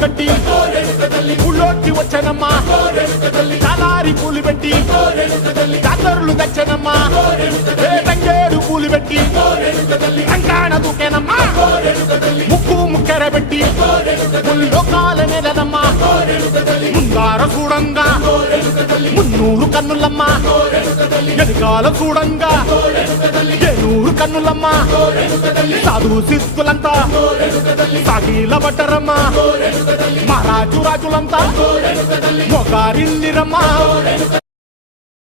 కట్టి ఊళ్ళోకి వచ్చానమ్మా చాలారి పూలు పెట్టి జాతరులు తెచ్చానమ్మా తంగేడు పూలు పెట్టి రంగాణ దూకేనమ్మా ముక్కు ముక్కెర పెట్టి ముల్లోకాల నెలనమ్మా ముందార చూడంగా మున్నూరు కన్నులమ్మా ఎనకాల చూడంగా ఏనూరు కన్నులమ్మా సాధు సిద్ధులంతా సాగిల పట్టరమ్మా మహారాజు రాజులంతా మొగారిల్లిరమ్మా